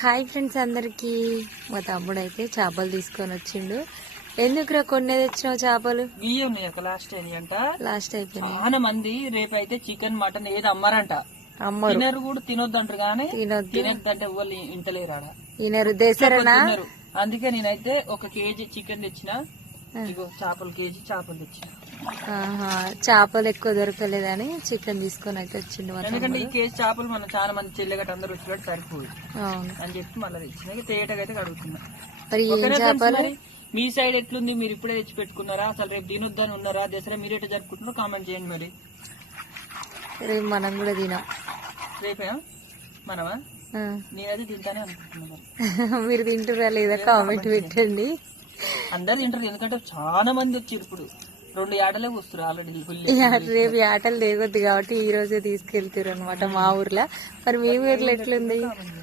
Hi friends అందరికి. మా తమ్ముడు అయితే చేపలు తీసుకొని వచ్చిండు. ఎందుకురా కొన్ని తెచ్చినావు చేపలు? లాస్ట్ అయిపోయింది. చాలా మంది రేపైతే చికెన్ మటన్ ఏది అమ్మారంట. తినరు కూడా తినొద్దు అంటారు కానీ తినొద్దంటే వాళ్ళు ఇంటలేరాడా తినరు దేశరనా. అందుకే నేనైతే 1 కేజీ చికెన్ తెచ్చిన. ఇగో చేపలు కేజీ చేపలు తెచ్చిన. చేపలు ఎక్కువ దొరకలేదని చికెన్ తీసుకొని అయితే వచ్చిండు. ఎందుకంటే ఈ కేజీ చేపలు మనం చాలా మంది చెల్లెగట్ట అందరు వచ్చినట్టు సరిపోదు అని చెప్పి మళ్ళీ తెచ్చిన. తేటగా అయితే కడుగుతున్నా. మీ సైడ్ ఎట్లుంది? మీరు ఇప్పుడే తెచ్చి పెట్టుకున్నారా? అసలు రేపు తినొద్దని ఉన్నారా? దసరా మీరు ఎట్లా జరుపుకుంటున్నారో కామెంట్ చేయండి. మరి రేపు మనం కూడా తినాం. రేపే మనమా? నేనైతే తింటానే అనుకుంటున్నా. మీరు తింటురా లేదా కామెంట్ పెట్టండి. అందరు తింటారు ఎందుకంటే చాలా మంది వచ్చారు. ఇప్పుడు 2 ఆటలే వస్తారు ఆల్రెడీ. రేపు ఆటలు లేకొద్దు కాబట్టి ఈ రోజే తీసుకెళ్తారు అనమాట మా ఊర్లో. మరి మీ ఊర్లో ఎట్లుంది?